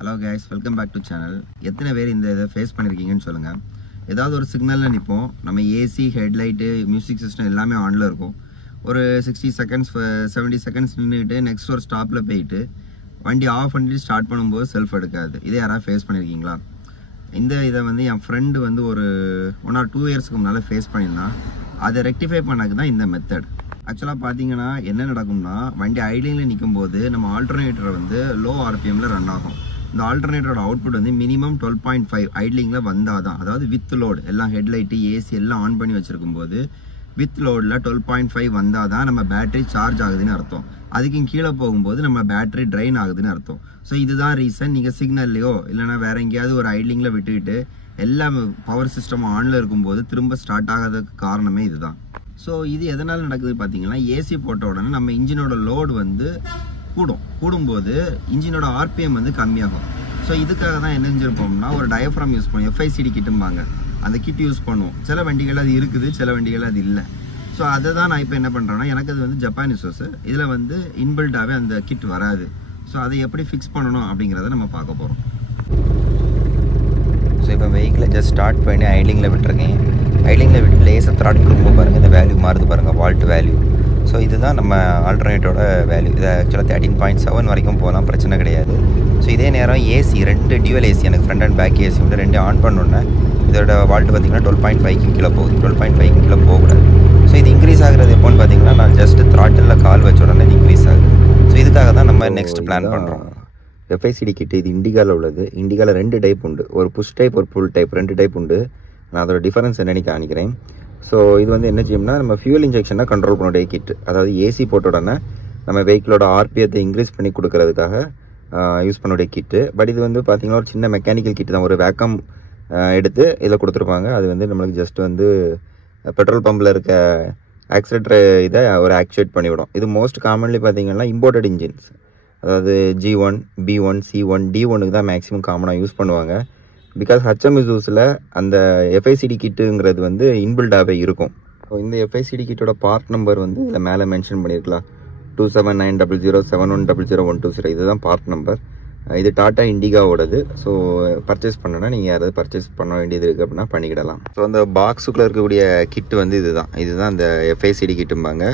Hello guys, welcome back to channel. எத்தனை பேர் இந்த இதை ஃபேஸ் பண்ணிருக்கீங்கன்னு சொல்லுங்க. ஏதாவது ஒரு சிக்னல்ல நிப்போம். நம்ம ஏசி, ஹெட்லைட், மியூசிக் சிஸ்டம் எல்லாமே ஆன்ல இருக்கும். ஒரு 60 செகண்ட்ஸ் 70 செகண்ட்ஸ் நின்னுட்டு நெக்ஸ்ட் ஒரு ஸ்டாப்ல போயிட்டு வண்டி ஆஃப் பண்ணிட்டு ஸ்டார்ட் பண்ணும்போது செல்ஃப் எடுக்காது. இதை யாராவது ஃபேஸ் பண்ணிருக்கீங்களா? இந்த இதை வந்து என் ஃப்ரெண்டு வந்து ஒரு 1 or 2 இயர்ஸ்க்கு முன்னால ஃபேஸ் பண்ணியிருந்தான். அதை ரெக்டிஃபை பண்ணக்கு தான் இந்த மெத்தட். ஆக்சுவலாக பார்த்தீங்கன்னா என்ன நடக்கும்னா, வண்டி ஐடிங்கில் நிற்கும் போது நம்ம ஆல்டர்னேட்டரை வந்து லோ ஆர்பிஎம்மில் ரன் ஆகும். இந்த ஆல்டர்னேட்டரோட அவுட்புட் வந்து மினிமம் 12.5 ஐட்லிங்கில் வந்தால் தான், அதாவது வித் லோடு எல்லாம் ஹெட்லைட்டு ஏசி எல்லாம் ஆன் பண்ணி வச்சுருக்கும் போது வித் லோடில் 12.5 வந்தால் தான் நம்ம பேட்டரி சார்ஜ் ஆகுதுன்னு அர்த்தம். அதுக்கு கீழே போகும்போது நம்ம பேட்டரி ட்ரைன் ஆகுதுன்னு அர்த்தம். ஸோ இதுதான் ரீசன். நீங்கள் சிக்னல்லையோ இல்லைனா வேறு எங்கேயாவது ஒரு ஐட்லிங்கில் விட்டுக்கிட்டு எல்லா பவர் சிஸ்டம் ஆனில் இருக்கும்போது திரும்ப ஸ்டார்ட் ஆகாததுக்கு காரணமே இதுதான். ஸோ இது எதனால் நடக்குது பார்த்தீங்கன்னா, ஏசி போட்ட உடனே நம்ம இன்ஜினோட லோடு வந்து கூடும்போது இன்ஜினோட ஆர்பிஎம் வந்து கம்மியாகும். ஸோ இதுக்காக தான் என்ன செஞ்சிருப்போம்னா, ஒரு டயஃப்ராம் யூஸ் பண்ணுவோம். FICD கிட்டும்பாங்க, அந்த கிட் யூஸ் பண்ணுவோம். சில வண்டிகள் அது இருக்குது, சில வண்டிகள் அது இல்லை. ஸோ அதை தான் நான் இப்போ என்ன பண்ணுறேன்னா, எனக்கு அது வந்து ஜப்பானீஸ் ஹோஸ், இதில் வந்து இன்பில்டாகவே அந்த கிட் வராது. ஸோ அதை எப்படி ஃபிக்ஸ் பண்ணணும் அப்படிங்கிறத நம்ம பார்க்க போகிறோம். ஸோ இப்போ வெஹிக்கிளை ஜஸ்ட் ஸ்டார்ட் பண்ணி ஐட்லிங்கில் விட்டுருக்கேன். ஐட்லிங்கில் விட்டு லேசாக த்ராட் கொடுக்கும்போது பாருங்கள், இந்த வேல்யூ மாறுது பாருங்கள், வால்ட் வேல்யூ. ஸோ இதுதான் நம்ம ஆல்டர்னேட்டோட வேல்யூ. இது ஆக்சுவலாக 13.7 வரைக்கும் போகலாம், பிரச்சனை கிடையாது. ஸோ இதே நேரம் ஏசி 2 டியூவல் ஏசி, எனக்கு ஃப்ரண்ட் அண்ட் பேக் ஏசி வந்து 2 ஆன் பண்ணோன்னே இதோட வால்ட் பார்த்திங்கன்னா 12.5 கீழே போகுது. 12.5 கீழே போகக்கூடாது. ஸோ இது இன்க்ரீஸ் ஆகிறது எப்போன்னு பார்த்தீங்கன்னா, நான் ஜஸ்ட் த்ராட்டில் கால் வச்ச உடனே இது இன்க்ரீஸ் ஆகுது. ஸோ இதுக்காக தான் நம்ம நெக்ஸ்ட் பிளான் பண்ணுறோம். FICD கிட்டு இது இண்டிகாவில் உள்ளது. இண்டிகாவில் 2 டைப் உண்டு, ஒரு புஷ் டைப், ஒரு புல் டைப், 2 டைப் உண்டு. நான் அதோட டிஃபரன்ஸ் என்னன்னு காணிக்கிறேன். ஸோ இது வந்து என்ன செய்யும்னா, நம்ம ஃபியூல் இன்ஜெக்ஷனை கண்ட்ரோல் பண்ணக்கூடிய கிட். அதாவது ஏசி போட்ட உடனே நம்ம வெஹிக்கிளோட ஆர்பிஎத்தை இன்க்ரீஸ் பண்ணி கொடுக்கறதுக்காக யூஸ் பண்ணக்கூடிய கிட்டு. பட் இது வந்து பார்த்தீங்கன்னா ஒரு சின்ன மெக்கானிக்கல் கிட் தான். ஒரு வேக்கம் எடுத்து இதில் கொடுத்துருப்பாங்க. அது வந்து நம்மளுக்கு ஜஸ்ட் வந்து பெட்ரோல் பம்பில் இருக்க ஆக்சிலேட்டர் இதை ஒரு ஆக்சுவேட் பண்ணிவிடும். இது மோஸ்ட் காமன்லி பார்த்தீங்கன்னா இம்போர்ட்டட் இன்ஜின்ஸ், அதாவது G1, B1, C1, D1க்கு தான் மேக்ஸிமம் காமனாக யூஸ் பண்ணுவாங்க. பிகாஸ் HMSUஸில் அந்த FICD கிட்டுங்கிறது வந்து இன்பில்டாகவே இருக்கும். ஸோ இந்த FICD கிட்டோட பார்ட் நம்பர் வந்து இதில் மேலே மென்ஷன் பண்ணியிருக்கலாம், 279007100120. இதுதான் பார்ட் நம்பர். இது டாடா இண்டிகாவோடது. ஸோ பர்ச்சேஸ் பண்ணனா நீங்கள் யாராவது பர்ச்சேஸ் பண்ண வேண்டியது இருக்குது அப்படின்னா பண்ணிக்கிடலாம். ஸோ அந்த பாக்ஸுக்குள்ளே இருக்கக்கூடிய கிட்டு வந்து இதுதான் அந்த FICD கிட்டும்பாங்க.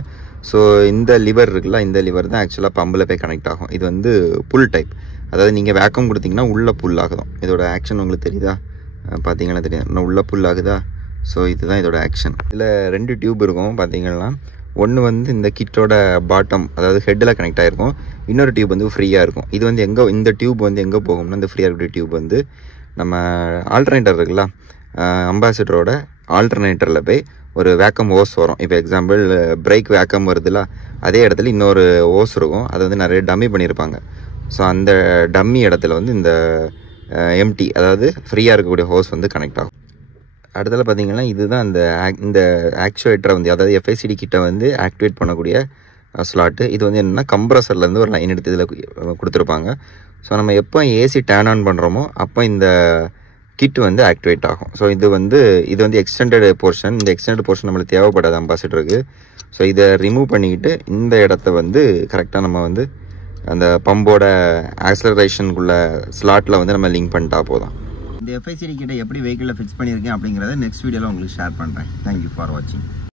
ஸோ இந்த லிவர் இருக்குல்ல, இந்த லிவர் தான் ஆக்சுவலாக பம்பில் போய் கனெக்ட் ஆகும். இது வந்து புல் டைப், அதாவது நீங்கள் வேக்கம் கொடுத்தீங்கன்னா உள்ளே புல் ஆகுதும். இதோட ஆக்ஷன் உங்களுக்கு தெரியுதா? பார்த்தீங்கன்னா தெரியும், இன்னும் உள்ளே புல் ஆகுதா? ஸோ இதுதான் இதோட ஆக்ஷன். இதில் 2 டியூப் இருக்கும் பார்த்தீங்கன்னா. ஒன்று வந்து இந்த கிட்டோட பாட்டம், அதாவது ஹெட்டில் கனெக்ட் ஆகிருக்கும். இன்னொரு டியூப் வந்து ஃப்ரீயாக இருக்கும். இது வந்து இந்த டியூப் வந்து எங்கே போகும்னா, இந்த ஃப்ரீயாக இருக்கிற டியூப் வந்து நம்ம ஆல்டர்னேட்டர் இருக்குல்ல, அம்பாசிடரோட ஆல்டர்னேட்டரில் போய் ஒரு வேக்கம் ஓஸ் வரும். இப்போ எக்ஸாம்பிள் பிரேக் வேக்கம் வருதுல்ல, அதே இடத்துல இன்னொரு ஓஸ் இருக்கும். அதை வந்து நிறைய டம்மி பண்ணியிருப்பாங்க. ஸோ அந்த டம்மி இடத்துல வந்து இந்த எம்டி, அதாவது ஃப்ரீயாக இருக்கக்கூடிய ஹோஸ் வந்து கனெக்ட் ஆகும். அடுத்தது பார்த்தீங்கன்னா இதுதான் இந்த ஆக்சுவேட்டரை வந்து, அதாவது FICD கிட்ட வந்து ஆக்டிவேட் பண்ணக்கூடிய ஸ்லாட்டு. இது வந்து என்னென்னா, கம்ப்ரஸர்லேருந்து ஒரு லைன் எடுத்து இதில் கொடுத்துருப்பாங்க. ஸோ நம்ம எப்போ ஏசி டேர்ன் ஆன் பண்ணுறோமோ அப்போ இந்த கிட் வந்து ஆக்டிவேட் ஆகும். ஸோ இது வந்து எக்ஸ்டெண்டட் போர்ஷன். இந்த எக்ஸ்டெண்டட் போர்ஷன் நம்மளுக்கு தேவைப்படாது அம்பாசிடருக்கு. ஸோ இதை ரிமூவ் பண்ணிக்கிட்டு இந்த இடத்த வந்து கரெக்டாக நம்ம வந்து அந்த பம்போட ஆக்சலரேஷனுக்குள்ள ஸ்லாட்டில் வந்து நம்ம லிங்க் பண்ணிட்டா போதும். இந்த FICD கிட்ட எப்படி வெஹிக்கிளில் ஃபிக்ஸ் பண்ணியிருக்கேன் அப்படிங்கிறத நெக்ஸ்ட் வீடியோவில் உங்களுக்கு ஷேர் பண்ணுறேன். தேங்க்யூ ஃபார் வாட்சிங்.